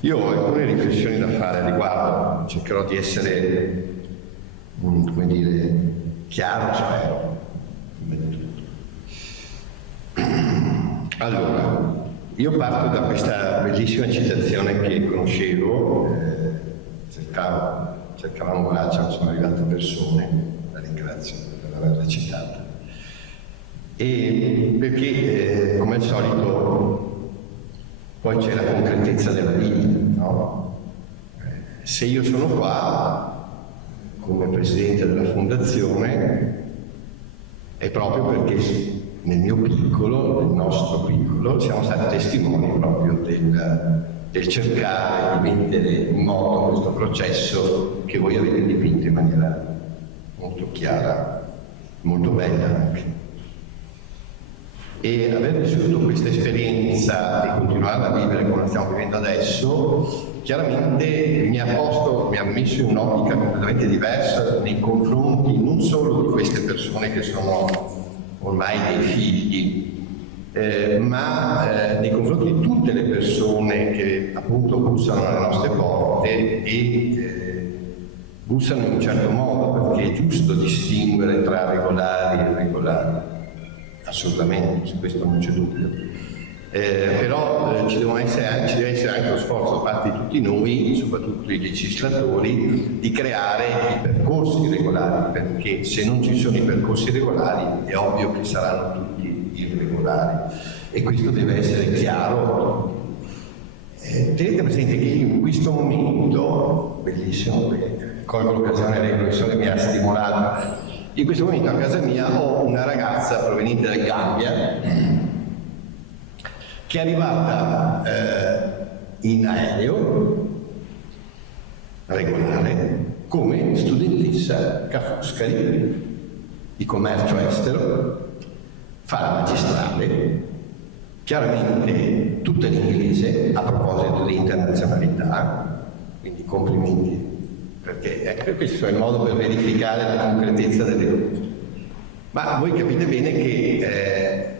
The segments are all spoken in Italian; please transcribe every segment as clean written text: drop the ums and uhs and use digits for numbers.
Io ho alcune riflessioni da fare a riguardo, cercherò di essere, come dire, chiaro, spero. Allora, io parto da questa bellissima citazione che conoscevo, cercavamo braccia, sono arrivate persone, la ringrazio per averla citata. E perché, come al solito, poi c'è la concretezza della vita, no? Se io sono qua come presidente della fondazione è proprio perché nel mio piccolo, nel nostro piccolo, siamo stati testimoni proprio del cercare di mettere in moto questo processo che voi avete dipinto in maniera molto chiara, molto bella anche. E aver vissuto questa esperienza e continuarla a vivere come la stiamo vivendo adesso, chiaramente mi ha messo in un'ottica completamente diversa nei confronti non solo di queste persone che sono ormai dei figli, ma nei confronti di tutte le persone che appunto bussano alle nostre porte e bussano in un certo modo, perché è giusto distinguere tra regolari e irregolari, assolutamente, su questo non c'è dubbio. Però ci deve essere anche lo sforzo da parte di tutti noi, soprattutto i legislatori, di creare i percorsi regolari, perché se non ci sono i percorsi regolari è ovvio che saranno tutti irregolari e questo deve essere chiaro. Tenete presente che io in questo momento, bellissimo, colgo l'occasione, lei professore mi ha stimolato, in questo momento a casa mia ho una ragazza proveniente dal Gambia che è arrivata in aereo regolare come studentessa Ca' Foscari di commercio estero, fa la magistrale, chiaramente tutta in inglese a proposito di internazionalità, quindi complimenti, perché questo è il modo per verificare la concretezza delle cose. Ma voi capite bene che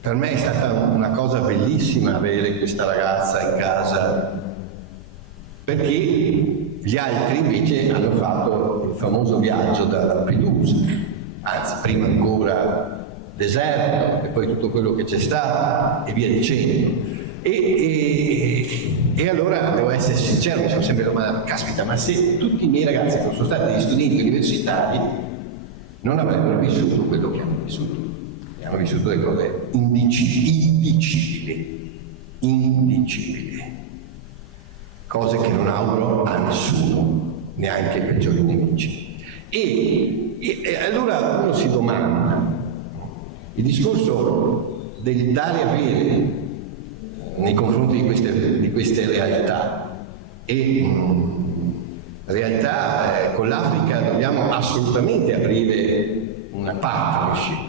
per me è stata una cosa bellissima avere questa ragazza in casa, perché gli altri invece hanno fatto il famoso viaggio da Lampedusa, anzi prima ancora deserto e poi tutto quello che c'è stato e via dicendo. E allora devo essere sincero, mi sono sempre domandato, caspita, ma se tutti i miei ragazzi fossero stati degli studenti universitari non avrebbero vissuto quello che hanno vissuto. Hanno vissuto delle cose indicibili, cose che non auguro a nessuno, neanche ai peggiori nemici. E allora uno si domanda, il discorso del dare e avere nei confronti di queste realtà, e realtà con l'Africa dobbiamo assolutamente aprire una partnership,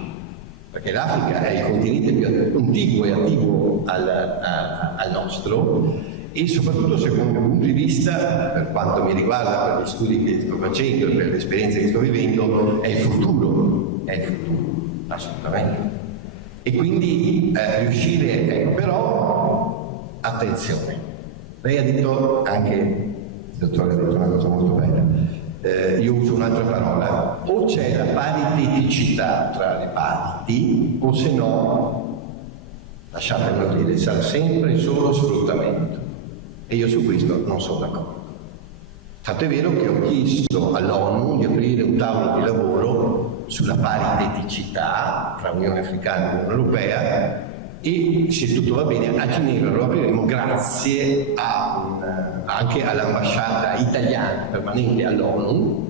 perché l'Africa è il continente più contiguo e attivo al nostro, e soprattutto secondo il mio punto di vista, per quanto mi riguarda, per gli studi che sto facendo e per le esperienze che sto vivendo, è il futuro, assolutamente. E quindi riuscire, ecco, però attenzione, lei ha detto anche, il dottore ha detto una cosa molto bella, io uso un'altra parola, o c'è la pariteticità tra le parti o se no, lasciatemelo dire, sarà sempre solo sfruttamento, e io su questo non sono d'accordo. Tanto è vero che ho chiesto all'ONU di aprire un tavolo di lavoro sulla pariteticità tra Unione Africana e Unione Europea, e se tutto va bene a Ginevra lo apriremo grazie anche all'ambasciata italiana permanente all'ONU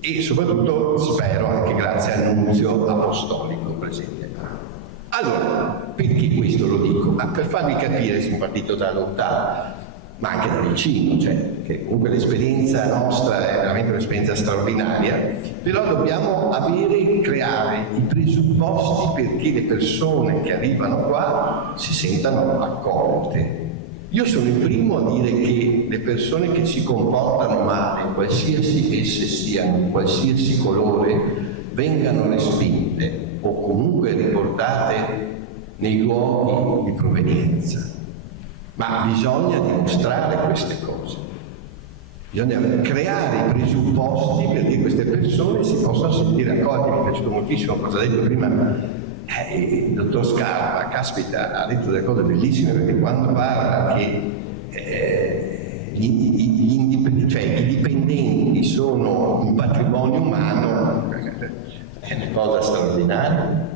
e soprattutto spero anche grazie al nunzio apostolico presente. Allora, perché questo lo dico? Ma per farvi capire, sono partito da lontano, ma anche da vicino, cioè che comunque l'esperienza nostra è veramente un'esperienza straordinaria, però dobbiamo creare i presupposti perché le persone che arrivano qua si sentano accolte. Io sono il primo a dire che le persone che si comportano male, qualsiasi esse siano, qualsiasi colore, vengano respinte o comunque riportate nei luoghi di provenienza. ma bisogna dimostrare queste cose. Bisogna creare i presupposti perché queste persone si possano sentire accolte. Mi è piaciuto moltissimo cosa ha detto prima il dottor Scarpa. Caspita, ha detto delle cose bellissime, perché quando parla che i dipendenti sono un patrimonio umano, è una cosa straordinaria.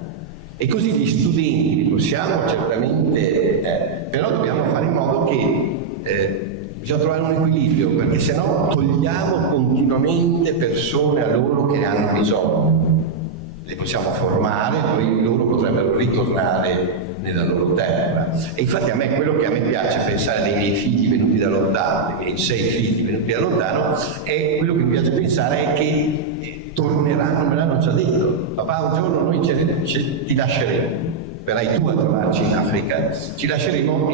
E così gli studenti li possiamo certamente, però dobbiamo fare in modo che bisogna trovare un equilibrio, perché sennò togliamo continuamente persone a loro che hanno bisogno. Le possiamo formare, poi loro potrebbero ritornare nella loro terra. E infatti a me quello che a me piace pensare dei miei figli venuti da lontano, dei miei 6 figli venuti da lontano, è quello che mi piace pensare è che torneranno, me l'hanno già detto, papà un giorno noi ti lasceremo, verrai tu a trovarci in Africa, ci lasceremo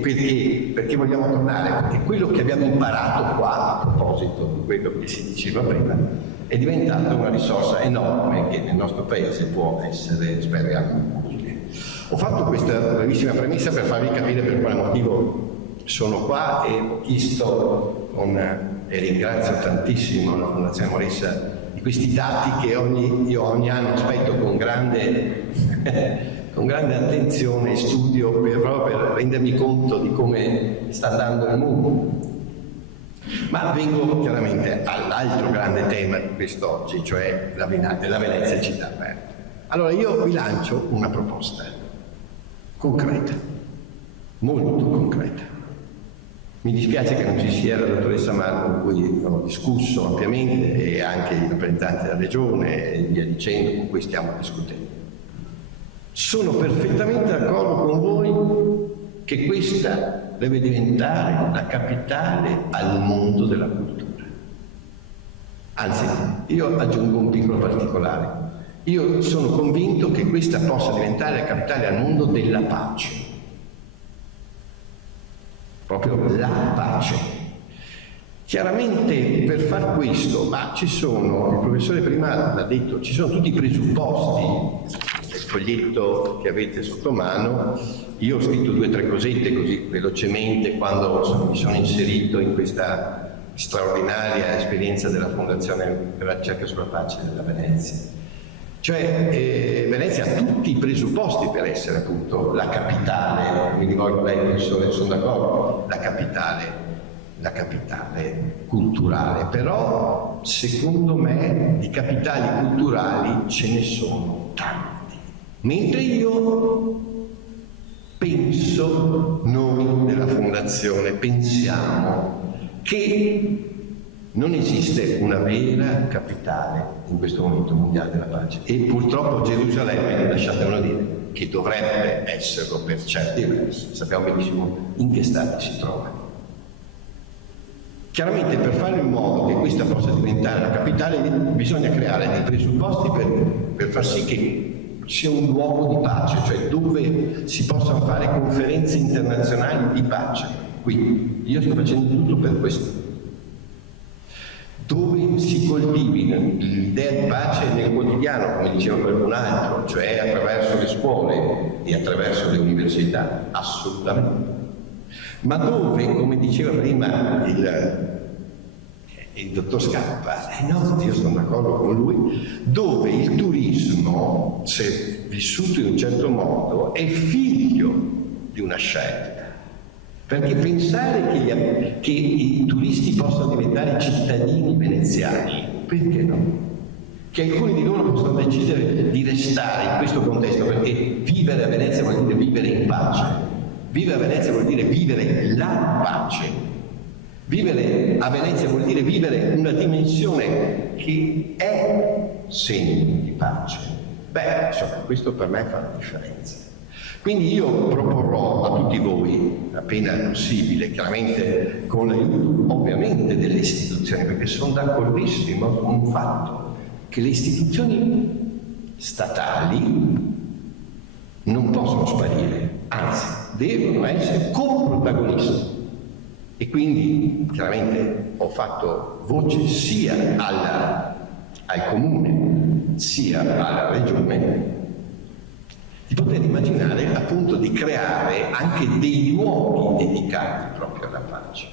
perché vogliamo tornare, perché quello che abbiamo imparato qua, a proposito di quello che si diceva prima, è diventato una risorsa enorme che nel nostro paese può essere, speriamo, utile. Ho fatto questa brevissima premessa per farvi capire per quale motivo sono qua, e ho chiesto e ringrazio tantissimo la Fondazione Moressa di questi dati che io ogni anno aspetto con grande attenzione e studio proprio per rendermi conto di come sta andando il mondo. Ma vengo chiaramente all'altro grande tema di quest'oggi, cioè la Venezia città aperta. Allora io vi lancio una proposta concreta, molto concreta. Mi dispiace che non ci sia la dottoressa Marco, con cui ho discusso ampiamente, e anche i rappresentanti della Regione e via dicendo, con cui stiamo discutendo. Sono perfettamente d'accordo con voi che questa deve diventare la capitale al mondo della cultura. Anzi, io aggiungo un piccolo particolare. Io sono convinto che questa possa diventare la capitale al mondo della pace. Proprio la pace. Chiaramente per far questo, ma il professore prima l'ha detto, ci sono tutti i presupposti. Nel foglietto che avete sotto mano, io ho scritto 2 o 3 cosette così velocemente quando mi sono inserito in questa straordinaria esperienza della Fondazione per la ricerca sulla pace della Venezia. Cioè Venezia ha tutti i presupposti per essere appunto la capitale, mi rivolgo a lei professore, sono d'accordo, la capitale culturale, però secondo me di capitali culturali ce ne sono tanti, mentre io penso, noi della Fondazione pensiamo che non esiste una vera capitale in questo momento mondiale della pace, e purtroppo Gerusalemme, lasciatemelo dire, che dovrebbe esserlo per certi versi, sappiamo benissimo in che stati si trova. Chiaramente per fare in modo che questa possa diventare la capitale bisogna creare dei presupposti per far sì che sia un luogo di pace, cioè dove si possano fare conferenze internazionali di pace. Quindi io sto facendo tutto per questo. Dove si coltivi l'idea di pace nel quotidiano, come diceva qualcun altro, cioè attraverso le scuole e attraverso le università, assolutamente. Ma dove, come diceva prima il dottor Scarpa, no, io sono d'accordo con lui, dove il turismo, se vissuto in un certo modo, è figlio di una scelta. Perché pensare che i turisti possano diventare cittadini veneziani, perché no? Che alcuni di loro possono decidere di restare in questo contesto, perché vivere a Venezia vuol dire vivere in pace. Vivere a Venezia vuol dire vivere la pace. Vivere a Venezia vuol dire vivere una dimensione che è segno di pace. Beh, insomma, questo per me fa la differenza. Quindi io proporrò a tutti voi, appena è possibile, chiaramente con l'aiuto ovviamente delle istituzioni, perché sono d'accordissimo con un fatto, che le istituzioni statali non possono sparire, anzi devono essere coprotagonisti. E quindi chiaramente ho fatto voce sia al comune sia alla regione di poter immaginare appunto di creare anche dei luoghi dedicati proprio alla pace,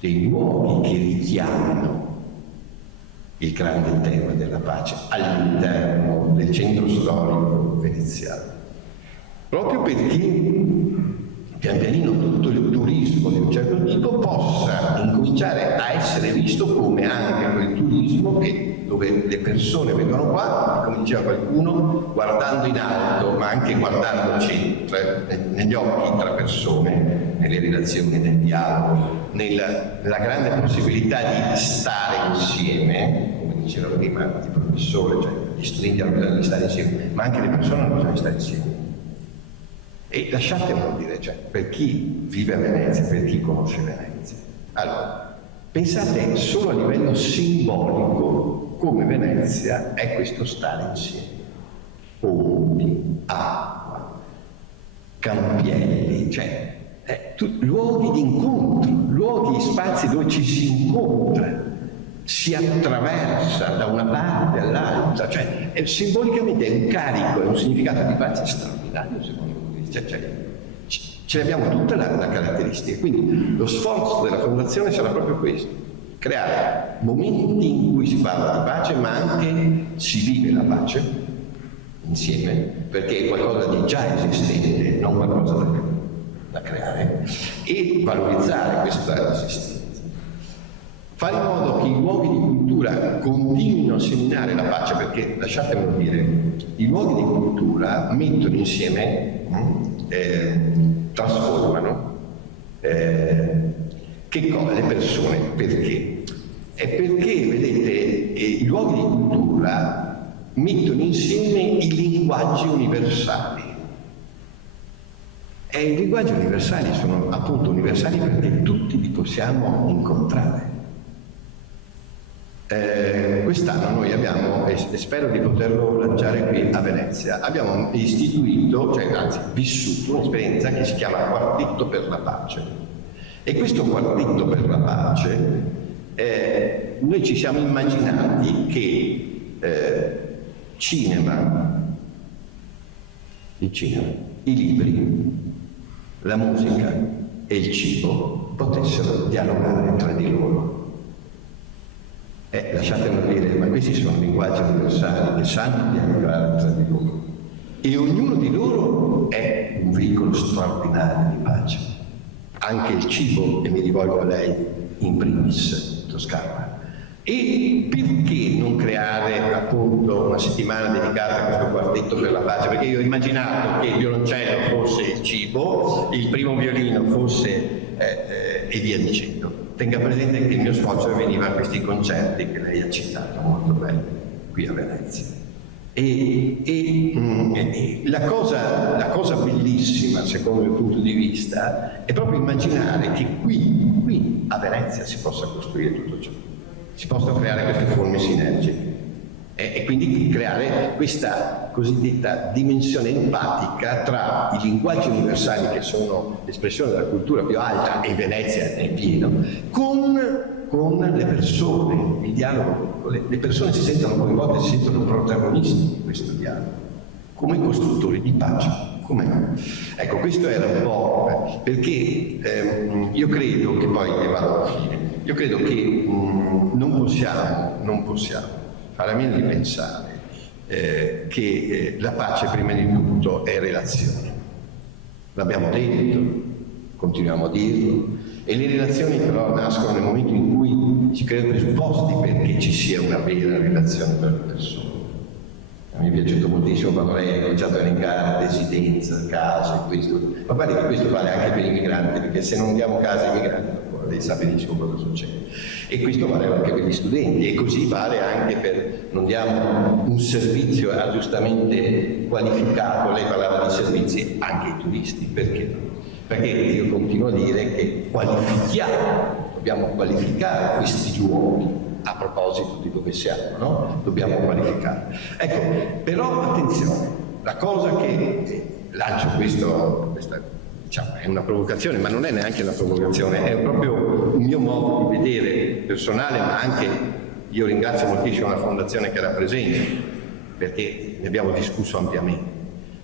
dei luoghi che richiamano il grande tema della pace all'interno del centro storico veneziano, proprio perché pian pianino tutto il turismo di un certo tipo possa incominciare a essere visto come anche quel turismo dove le persone vengono qua, come diceva qualcuno, guardando in alto, ma anche guardandoci negli occhi tra persone, nelle relazioni, nel dialogo, nella grande possibilità di stare insieme, come diceva prima il professore, cioè gli studenti hanno bisogno di stare insieme, ma anche le persone hanno bisogno di stare insieme. E lasciatemelo dire, cioè, per chi vive a Venezia, per chi conosce Venezia, allora, pensate solo a livello simbolico come Venezia è questo stare insieme. Ponti, acqua, campielli, cioè luoghi di incontro, luoghi, spazi dove ci si incontra, si attraversa da una parte all'altra, cioè simbolicamente è un carico e un significato di pace straordinario, secondo me. Ce ne abbiamo tutta la caratteristica, quindi lo sforzo della Fondazione sarà proprio questo: creare momenti in cui si parla di pace, ma anche si vive la pace insieme, perché è qualcosa di già esistente, non qualcosa da creare, e valorizzare questa esistenza. Fare in modo che i luoghi di cultura continuino a seminare la pace, perché, lasciatemelo dire, i luoghi di cultura mettono insieme, trasformano le persone. Perché? È perché, vedete, i luoghi di cultura mettono insieme i linguaggi universali. E i linguaggi universali sono appunto universali perché tutti li possiamo incontrare. Quest'anno noi abbiamo, e spero di poterlo lanciare qui a Venezia, abbiamo istituito, anzi vissuto un'esperienza che si chiama Quartetto per la Pace. E questo Quartetto per la Pace, noi ci siamo immaginati che il cinema, i libri, la musica e il cibo potessero dialogare tra di loro. Lasciatemi dire, ma questi sono linguaggi universali che sanno dialogare tra di loro. E ognuno di loro è un veicolo straordinario di pace. Anche il cibo, e mi rivolgo a lei in primis, Toscana. E perché non creare appunto una settimana dedicata a questo Quartetto per la Pace? Perché io ho immaginato che il violoncello fosse il cibo, il primo violino fosse e via dicendo. Tenga presente che il mio sponsor veniva a questi concerti che lei ha citato, molto belli, qui a Venezia. E la cosa bellissima, secondo il punto di vista, è proprio immaginare che qui a Venezia si possa costruire tutto ciò, si possano creare queste forme sinergiche e quindi creare questa cosiddetta dimensione empatica tra i linguaggi universali, che sono l'espressione della cultura più alta, e Venezia è pieno, con le persone, il dialogo con le persone si sentono coinvolte, si sentono protagonisti di questo dialogo, come costruttori di pace. Com'è? Ecco, questo era un po' perché io credo che poi, e vado alla fine, io credo che non possiamo fare a meno di pensare che la pace prima di tutto è relazione. L'abbiamo detto, continuiamo a dirlo, e le relazioni però nascono nel momento in cui si creano i presupposti perché ci sia una vera relazione tra le persone. A me è piaciuto moltissimo quando lei ha cominciato a elencare residenza, case, questo. Ma guardi che questo vale anche per i migranti, perché se non diamo case ai migranti, lei sa benissimo cosa succede. E questo vale anche per gli studenti, e così vale anche per, non diamo un servizio giustamente qualificato, lei parlava di servizi anche ai turisti, perché no? Perché io continuo a dire che dobbiamo qualificare questi luoghi. A proposito di dove siamo, no? Dobbiamo qualificare. Ecco, però attenzione, la cosa che lancio questa diciamo, è una provocazione, ma non è neanche una provocazione, è proprio un mio modo di vedere personale, ma anche io ringrazio moltissimo la Fondazione che era presente, perché ne abbiamo discusso ampiamente.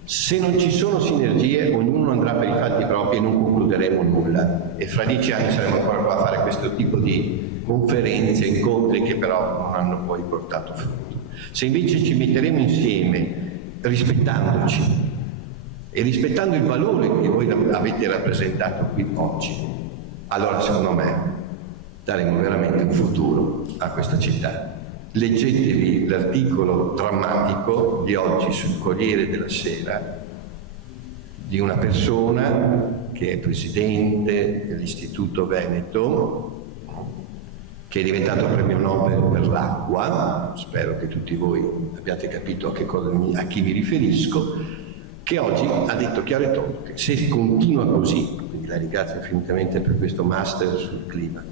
Se non ci sono sinergie, ognuno andrà per i fatti propri e non concluderemo nulla. E fra 10 anni saremo ancora qua a fare questo tipo di conferenze, incontri che però non hanno poi portato frutto. Se invece ci metteremo insieme, rispettandoci e rispettando il valore che voi avete rappresentato qui oggi, allora secondo me daremo veramente un futuro a questa città. Leggetevi l'articolo drammatico di oggi sul Corriere della Sera di una persona che è presidente dell'Istituto Veneto, che è diventato premio Nobel per l'acqua, spero che tutti voi abbiate capito a chi mi riferisco, che oggi ha detto chiaro e tondo che se continua così, quindi la ringrazio infinitamente per questo master sul clima,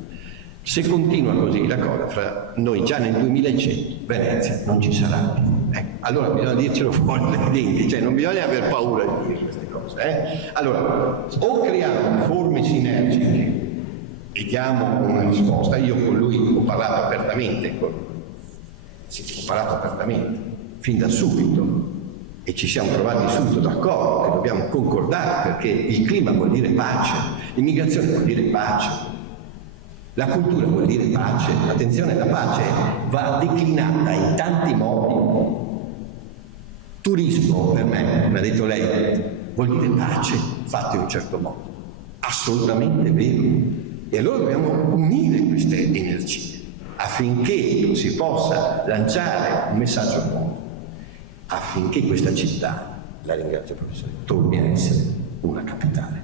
se continua così la cosa, fra noi già nel 2100 Venezia non ci sarà più. Allora bisogna dircelo fuori dai denti, cioè non bisogna aver paura di dire queste cose. Allora, o creiamo forme sinergiche e diamo una risposta. Io con lui ho parlato apertamente, fin da subito, e ci siamo trovati subito d'accordo che dobbiamo concordare, perché il clima vuol dire pace, l'immigrazione vuol dire pace. La cultura vuol dire pace. Attenzione, la pace va declinata in tanti modi. Turismo, per me, come ha detto lei, vuol dire pace fatta in un certo modo. Assolutamente vero. E allora dobbiamo unire queste energie affinché si possa lanciare un messaggio al mondo, affinché questa città, la ringrazio professore, torni a essere una capitale.